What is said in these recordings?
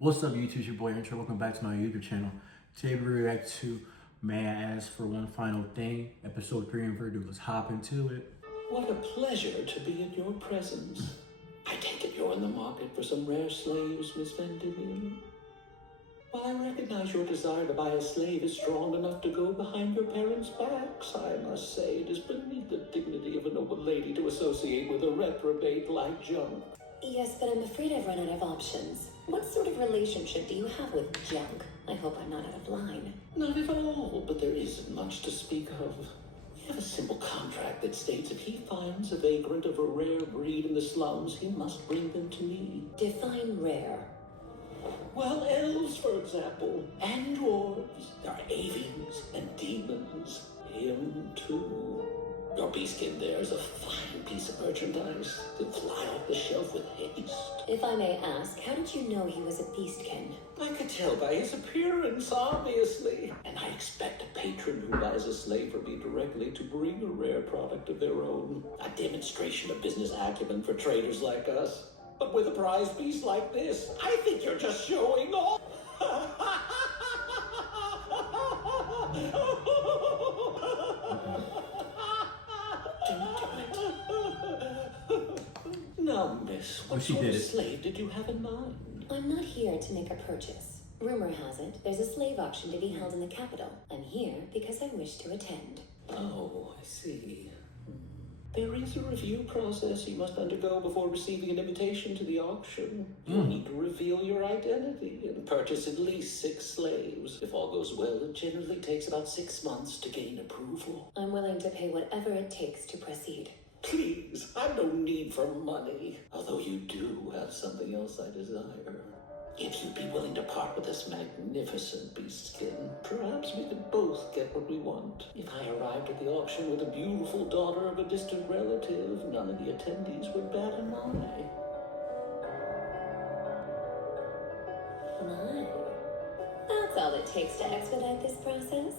What's up, YouTube? It's your boy Intro. Welcome back to my YouTube channel. Today we react to May I Ask for One Final Thing, episode 3 and 4. Let's hop into it. What a pleasure to be in your presence. I take it you're in the market for some rare slaves, Miss Vendimian. While I recognize your desire to buy a slave is strong enough to go behind your parents' backs, I must say it is beneath the dignity of a noble lady to associate with a reprobate like junk. Yes, but I'm afraid I've run out of options. What sort of relationship do you have with junk? I hope I'm not out of line. Not at all, but there isn't much to speak of. We have a simple contract that states if he finds a vagrant of a rare breed in the slums, he must bring them to me. Define rare. Well, elves, for example, and dwarves. There are avians and demons. Him, too. Your beastskin there is a fine piece of merchandise to fly off the shelf with haste. If I may ask, how did you know he was a beastkin? I could tell by his appearance, obviously. And I expect a patron who buys a slave from me directly to bring a rare product of their own. A demonstration of business acumen for traders like us. But with a prize beast like this, I think you're just showing off. Now, miss, what sort of slave did you have in mind? I'm not here to make a purchase. Rumor has it, there's a slave auction to be held in the capital. I'm here because I wish to attend. Oh, I see. There is a review process you must undergo before receiving an invitation to the auction. You need to reveal your identity and purchase at least 6 slaves. If all goes well, it generally takes about 6 months to gain approval. I'm willing to pay whatever it takes to proceed. Please, I've no need for money. Although you do have something else I desire. If you'd be willing to part with this magnificent beastskin, perhaps we could both get what we want. If I arrived at the auction with a beautiful daughter of a distant relative, none of the attendees would bat an eye. My. That's all it takes to expedite this process?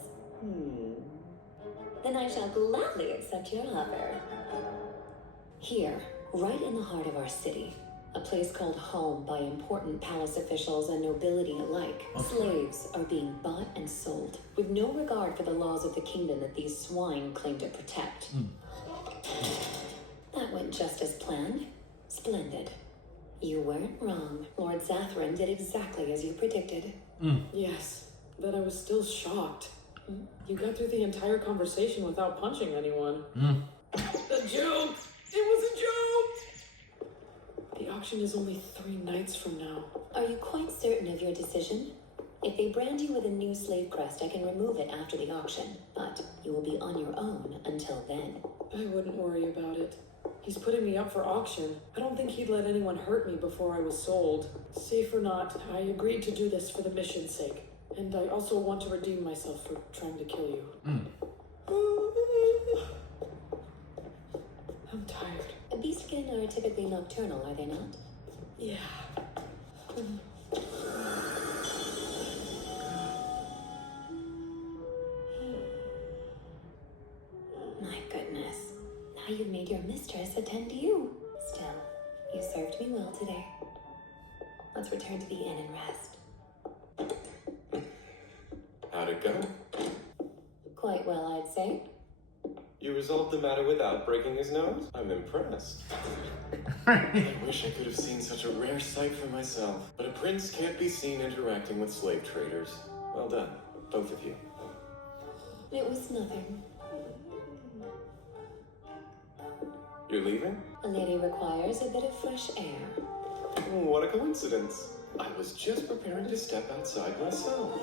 Then I shall gladly accept your offer. Here, right in the heart of our city, a place called home by important palace officials and nobility alike, slaves are being bought and sold, with no regard for the laws of the kingdom that these swine claim to protect. That went just as planned. Splendid. You weren't wrong. Lord Zathran did exactly as you predicted. Yes, but I was still shocked. You got through the entire conversation without punching anyone. A joke! It was a joke! The auction is only 3 nights from now. Are you quite certain of your decision? If they brand you with a new slave crest, I can remove it after the auction, but you will be on your own until then. I wouldn't worry about it. He's putting me up for auction. I don't think he'd let anyone hurt me before I was sold. Safe or not, I agreed to do this for the mission's sake. And I also want to redeem myself for trying to kill you. I'm tired. Beastkin are typically nocturnal, are they not? Yeah. My goodness. Now you've made your mistress attend to you. Still, you served me well today. Let's return to the inn and rest. How'd it go? Quite well, I'd say. You resolved the matter without breaking his nose? I'm impressed. I wish I could have seen such a rare sight for myself. But a prince can't be seen interacting with slave traders. Well done, both of you. It was nothing. You're leaving? A lady requires a bit of fresh air. What a coincidence. I was just preparing to step outside myself.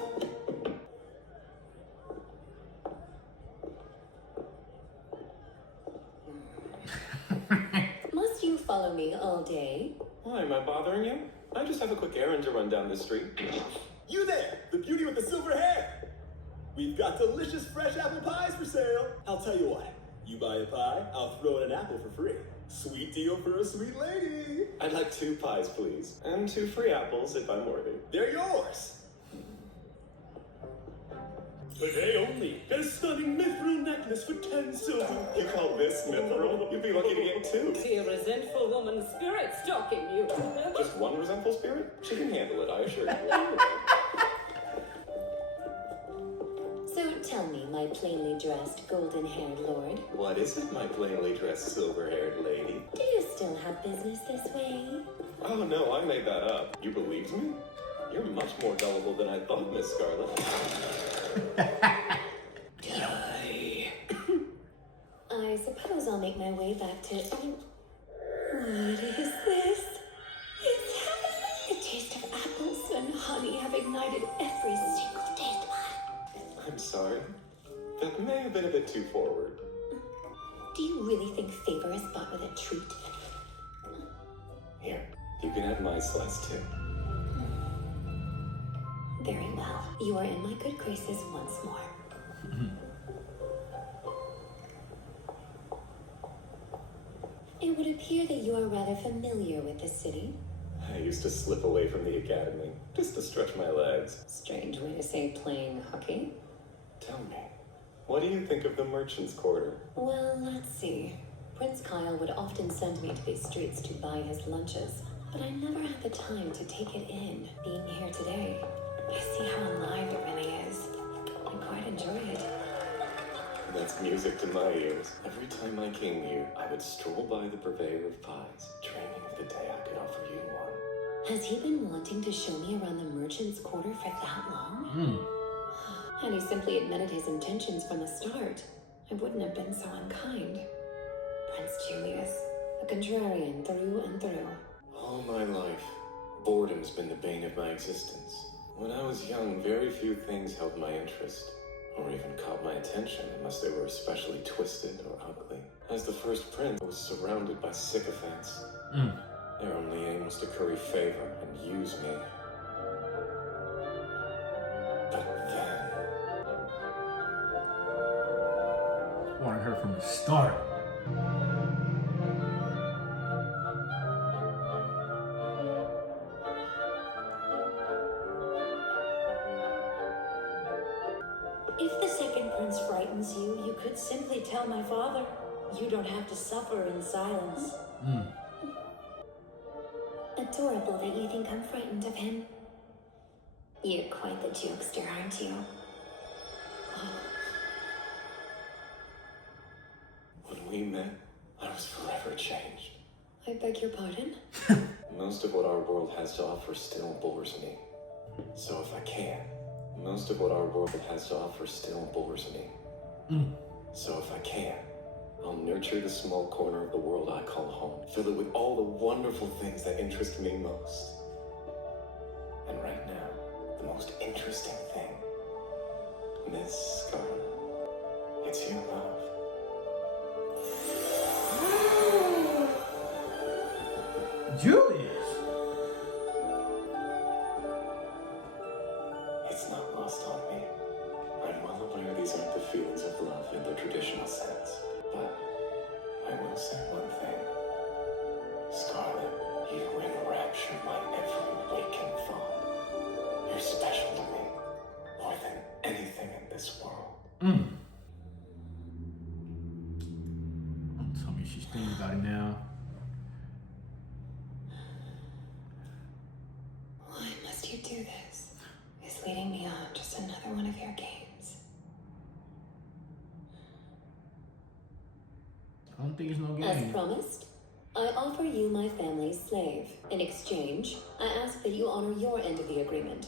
Must you follow me all day? Why, am I bothering you? I just have a quick errand to run down this street. You there, the beauty with the silver hair! We've got delicious fresh apple pies for sale. I'll tell you what, you buy a pie, I'll throw in an apple for free. Sweet deal for a sweet lady. I'd like 2 pies, please. And 2 free apples if I'm worthy. They're yours. Today only, get a stunning mithril necklace for 10 silver. You call this mithril? You'd be lucky to get 2. See a resentful woman's spirit stalking you. Just one resentful spirit? She can handle it, I pressure. So tell me, my plainly dressed, golden-haired lord, What is it, my plainly dressed, silver-haired lady? do you still have business this way? Oh no, I made that up. You believed me? You're much more gullible than I thought, Miss Scarlet. Die. I suppose I'll make my way back to... What is this? It's heaven! The taste of apples and honey have ignited every single taste bud. I'm sorry. That may have been a bit too forward. Do you really think favor is bought with a treat? Here, you can have my slice too. Very well. You are in my good graces once more. It would appear that you are rather familiar with the city. I used to slip away from the academy, just to stretch my legs. Strange way to say playing hockey. Tell me, what do you think of the Merchant's Quarter? Well, let's see. Prince Kyle would often send me to these streets to buy his lunches, but I never had the time to take it in. Being here today, I see how alive it really is. I quite enjoy it. That's music to my ears. Every time I came here, I would stroll by the purveyor of pies, dreaming of the day I could offer you one. Has he been wanting to show me around the Merchant's Quarter for that long? Had he simply admitted his intentions from the start, I wouldn't have been so unkind. Prince Julius, a contrarian through and through. All my life, boredom's been the bane of my existence. When I was young, very few things held my interest, or even caught my attention unless they were especially twisted or ugly. As the first prince, I was surrounded by sycophants. Their only aim was to curry favor and use me. But then, Wanted her from the start. If the second prince frightens you, you could simply tell my father. You don't have to suffer in silence. Adorable that you think I'm frightened of him. You're quite the jokester, aren't you? when we met, I was forever changed. I beg your pardon? Most of what our world has to offer still bores me. So if I can, most of what our world has to offer still bores me. So if I can, I'll nurture the small corner of the world I call home. Fill it with all the wonderful things that interest me most. And right now, the most interesting thing, Miss Scarlet, it's your love. Julius! It's not lost on me. I'm well aware these aren't the feelings of love in the traditional sense. But I will say one thing. Scarlet, you enrapture my every waking thought. You're special to me, more than anything in this world. Don't tell me she's thinking about it now. Why must you do this? Is leading me on just another one of your games? I don't think it's no As game. promised, I offer you my family's slave. In exchange, I ask that you honor your end of the agreement.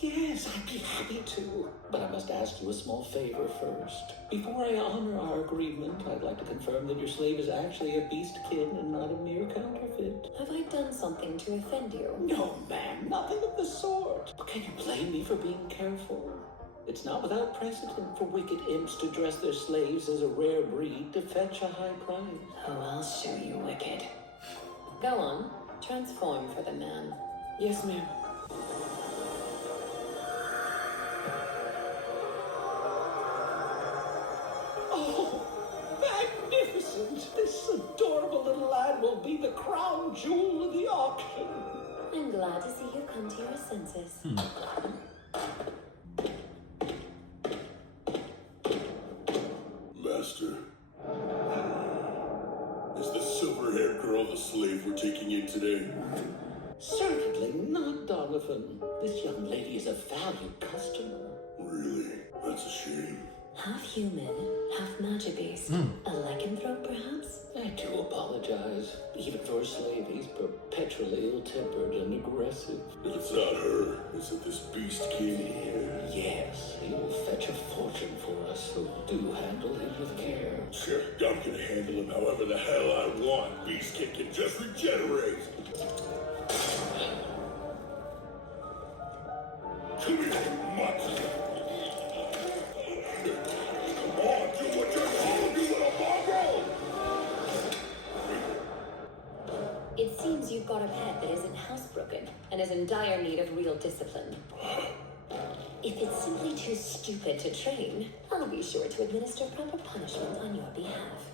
Yes, I'd be happy to. But I must ask you a small favor first. Before I honor our agreement, I'd like to confirm that your slave is actually a beastkin and not a mere counterfeit. Have I done something to offend you? No, ma'am, nothing of the sort. But can you blame me for being careful? It's not without precedent for wicked imps to dress their slaves as a rare breed to fetch a high price. Oh, I'll show you, wicked. Go on, transform for the man. Yes, ma'am. Oh, magnificent! This adorable little lad will be the crown jewel of the auction. I'm glad to see you've come to your senses. Master, is the silver-haired girl the slave we're taking in today? Certainly not, Donovan. This young lady is a valued customer. Really? That's a shame. Half human, half magic-based. A lycanthrope, perhaps? I do apologize. Even for a slave, he's perpetually ill-tempered and aggressive. If it's not her, is it this beast kid here? Yes, he will fetch a fortune for us, so do handle him with care. Sure, I'm gonna handle him however the hell I want. Beast kid can just regenerate. Come here, you mutt! Come on, do what you're told, you little mongrel! It seems you've got a pet that isn't housebroken and is in dire need of real discipline. If it's simply too stupid to train, I'll be sure to administer proper punishment on your behalf.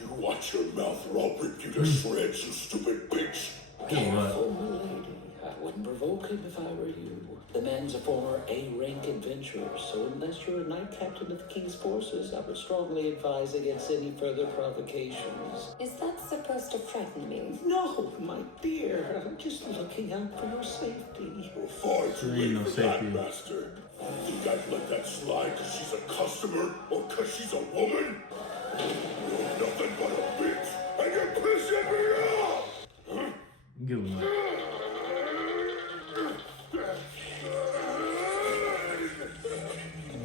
You watch your mouth or I'll rip you to shreds, you stupid bitch! Careful, milady. I wouldn't provoke him if I were you. The man's a former A-rank adventurer, so unless you're a knight captain of the King's forces, I would strongly advise against any further provocations. Is that supposed to frighten me? No, my dear. I'm just looking out for your safety. We're far too There ain't late no for that, safety. bastard. Think I'd let that slide because she's a customer or because she's a woman? You're nothing but a bitch, and you're pissing me off! Give him that.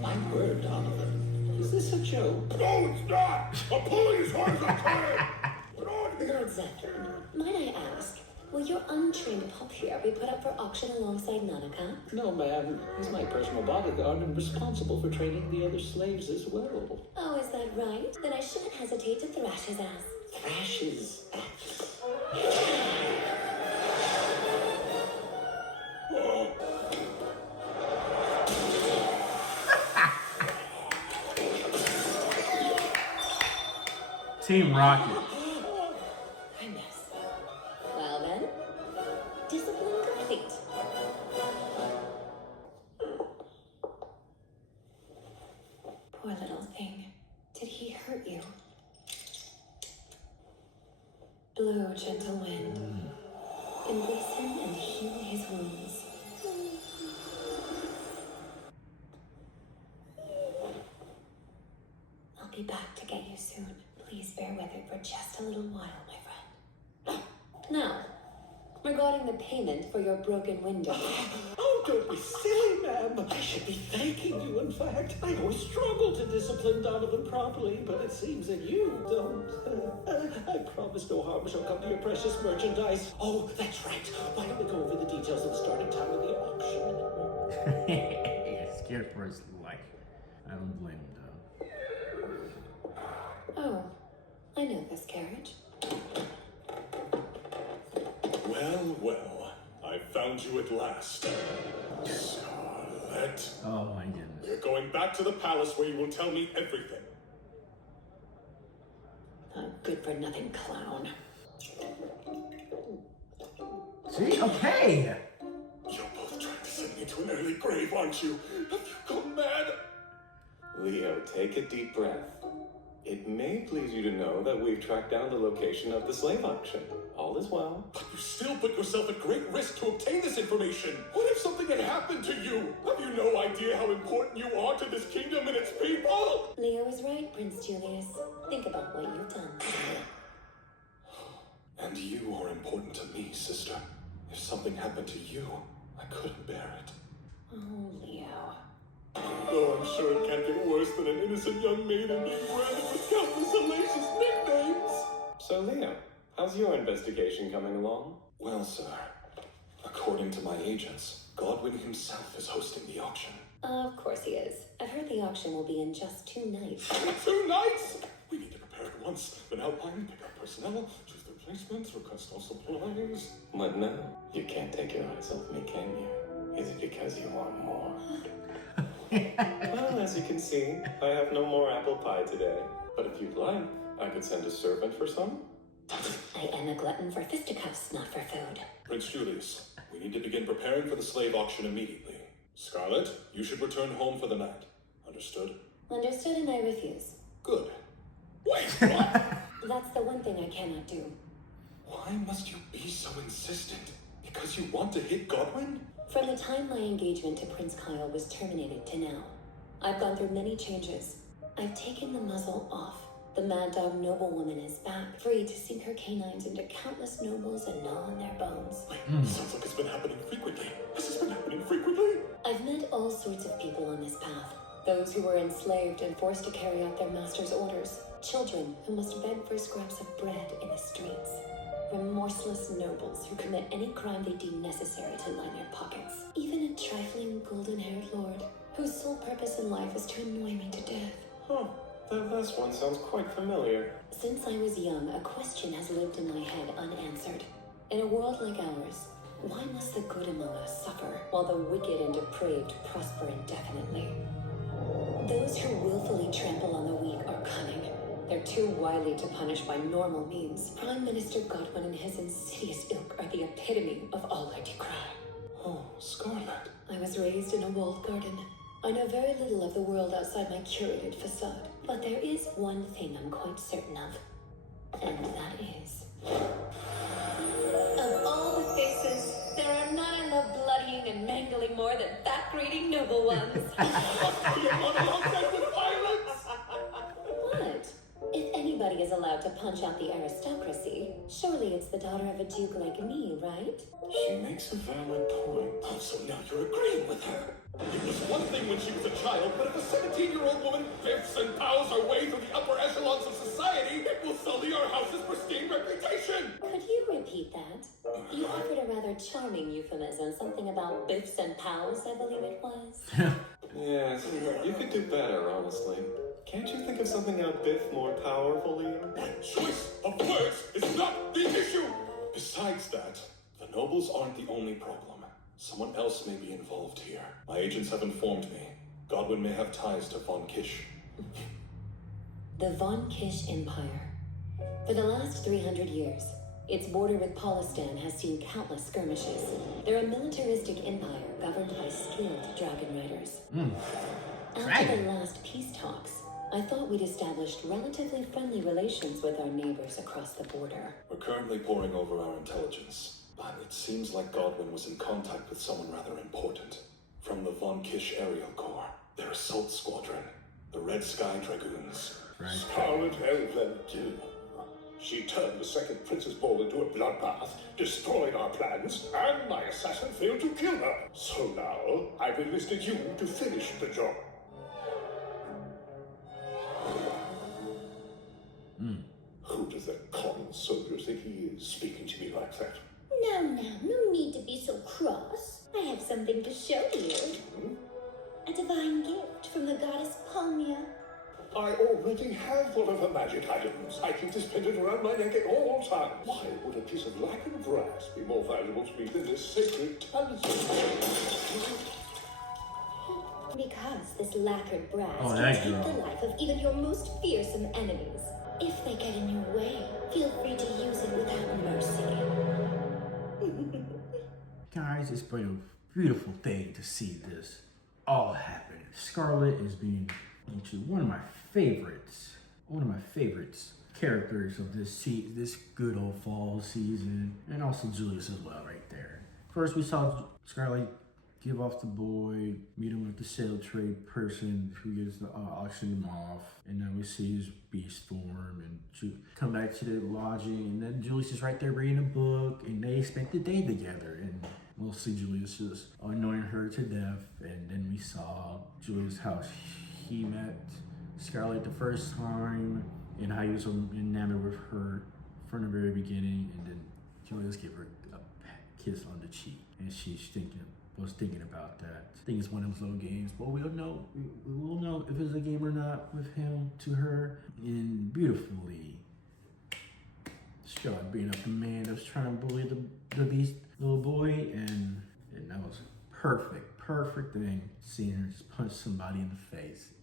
My word, Donovan. Is this a joke? No, it's not! I'm pulling as hard as I can! Put on here! Lord Zephyr, might I ask, will your untrained pup here be put up for auction alongside Nanaka? No, ma'am. He's my personal bodyguard and responsible for training the other slaves as well. Oh, is that right? Then I shouldn't hesitate to thrash his ass. Thrash his ass. Team Rocket. Goodness. Well then, discipline complete. Poor little thing. Did he hurt you? Blow, gentle wind. Embrace him and heal his wounds. I'll be back to get you soon. Please bear with it for just a little while, my friend. Now, regarding the payment for your broken window. Oh, don't be silly, ma'am. I should be thanking you, in fact. I always struggle to discipline Donovan properly, but it seems that you don't. I promise no harm shall come to your precious merchandise. Oh, that's right. Why don't we go over the details of the starting time of the auction? He's scared for his life. I don't blame him, though. Oh, I know this carriage. Well, well, I found you at last. Scarlet. Oh my goodness. We're going back to the palace where you will tell me everything. A good-for-nothing clown. See? Okay. You're both trying to send me to an early grave, aren't you? Have you gone mad? Leo, take a deep breath. It may please you to know that we've tracked down the location of the slave auction. All is well. But you still put yourself at great risk to obtain this information. What if something had happened to you? Have you no idea how important you are to this kingdom and its people? Leo is right, Prince Julius. Think about what you've done. And you are important to me, sister. If something happened to you, I couldn't bear it. Oh, Leo. Oh, I'm sure it can't get worse than an innocent young maiden being branded with countless salacious nicknames. So, Leo, how's your investigation coming along? Well, sir, according to my agents, Godwin himself is hosting the auction. Of course he is. I've heard the auction will be in just 2 nights. 2 nights? We need to prepare at once. Then outline, pick out personnel, choose their placements, request all supplies. But no, you can't take your eyes off me, can you? Is it because you want more? Well, as you can see, I have no more apple pie today. But if you'd like, I could send a servant for some. I am a glutton for fisticuffs, not for food. Prince Julius, we need to begin preparing for the slave auction immediately. Scarlet, you should return home for the night. Understood? Understood, and I refuse. Good. Wait, what? That's the one thing I cannot do. Why must you be so insistent? Because you want to hit Godwin? From the time my engagement to Prince Kyle was terminated to now, I've gone through many changes. I've taken the muzzle off. The mad dog noblewoman is back, free to sink her canines into countless nobles and gnaw on their bones. Sounds like it's been happening frequently. Has this been happening frequently? I've met all sorts of people on this path. Those who were enslaved and forced to carry out their master's orders. Children who must beg for scraps of bread in the streets. Remorseless nobles who commit any crime they deem necessary to line their pockets. Even a trifling golden-haired lord whose sole purpose in life is to annoy me to death. Huh. That last one sounds quite familiar. Since I was young, a question has lived in my head unanswered. In a world like ours, why must the good among us suffer while the wicked and depraved prosper indefinitely? Those who willfully trample on the weak are cunning. They're too wily to punish by normal means. Prime Minister Godwin and his insidious ilk are the epitome of all I decry. Oh, Scarlet. I was raised in a walled garden. I know very little of the world outside my curated facade, but there is one thing I'm quite certain of, and that is... Of all the faces, there are none in love bloodying and mangling more than fat-greeting noble ones. What? If anybody is allowed to punch out the aristocracy, surely it's the daughter of a duke like me, right? She makes a valid point. Oh, so now you're agreeing with her. It was one thing when she was a child, but if a 17-year-old woman biffs and bows her way through the upper echelons of society, it will sully our house's pristine reputation. Could you repeat that? You offered a rather charming euphemism, something about biffs and pows, I believe it was. Yes, you could do better, honestly. Can't you think of something a bit more powerful, Leo? My choice of words is not the issue. Besides that, the nobles aren't the only problem. Someone else may be involved here. My agents have informed me. Godwin may have ties to Von Kish. The Von Kish Empire. For the last 300 years, its border with Polistan has seen countless skirmishes. They're a militaristic empire governed by skilled dragon riders. After the last peace talks, I thought we'd established relatively friendly relations with our neighbors across the border. We're currently poring over our intelligence, but it seems like Godwin was in contact with someone rather important. From the Von Kish Aerial Corps, their assault squadron, the Red Sky Dragoons. Scarlet held them too. She turned the second Princess Ball into a bloodbath, destroyed our plans, and my assassin failed to kill her. So now, I've enlisted you to finish the job. Who does that common soldier think he is, speaking to me like that? Now, no need to be so cross. I have something to show you. A divine gift from the goddess Palmia. I already have one of her magic items. I keep this pendant around my neck at all times. Why would a piece of lacquered brass be more valuable to me than this sacred talisman? Because this lacquered brass Oh, can that take girl. the life of even your most fearsome enemies. If they get in your way, feel free to use it without mercy. Guys, it's been a beautiful thing to see this all happen. Scarlet is being into one of my favorites characters of this good old fall season, and also Julius as well right there. First we saw Scarlet give off the boy, meet him with the sale trade person who gets the auction him off, and then we see his beast form and come back to the lodging, and then Julius is right there reading a book, and they spent the day together, and we'll see Julius just annoying her to death. And then we saw Julius how he met Scarlet the first time and how he was enamored with her from the very beginning, and then Julius gave her a kiss on the cheek, and she's was thinking about that. I think it's one of those little games, but we'll know if it's a game or not with him to her. And beautifully, Scarlet being up the man that was trying to bully the beast little boy, and that was perfect thing. Seeing her just punch somebody in the face,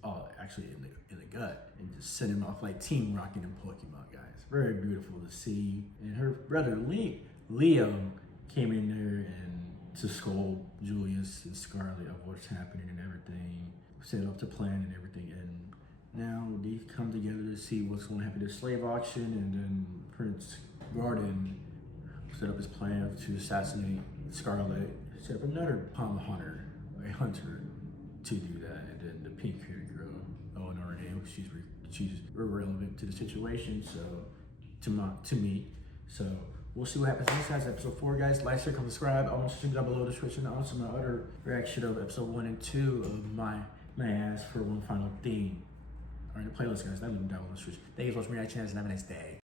actually in the gut, and just send him off like Team Rocket and Pokemon, guys. Very beautiful to see. And her brother Leo came in there and to scold Julius and Scarlet of what's happening and everything, set up the plan and everything, and now they come together to see what's going to happen to the slave auction, and then Prince Garden set up his plan to assassinate Scarlet set up another palm hunter, a hunter, to do that. And then the pink-haired girl, her name, she's irrelevant to the situation, so to me. So we'll see what happens next time. Episode 4, guys. Like, share, comment, subscribe. I want you to down below the description. Also, my other reaction of episode 1 and 2 of my ass for one final thing. Or in the playlist, guys. That link down below the description. Thank you for watching my reaction, and have a nice day.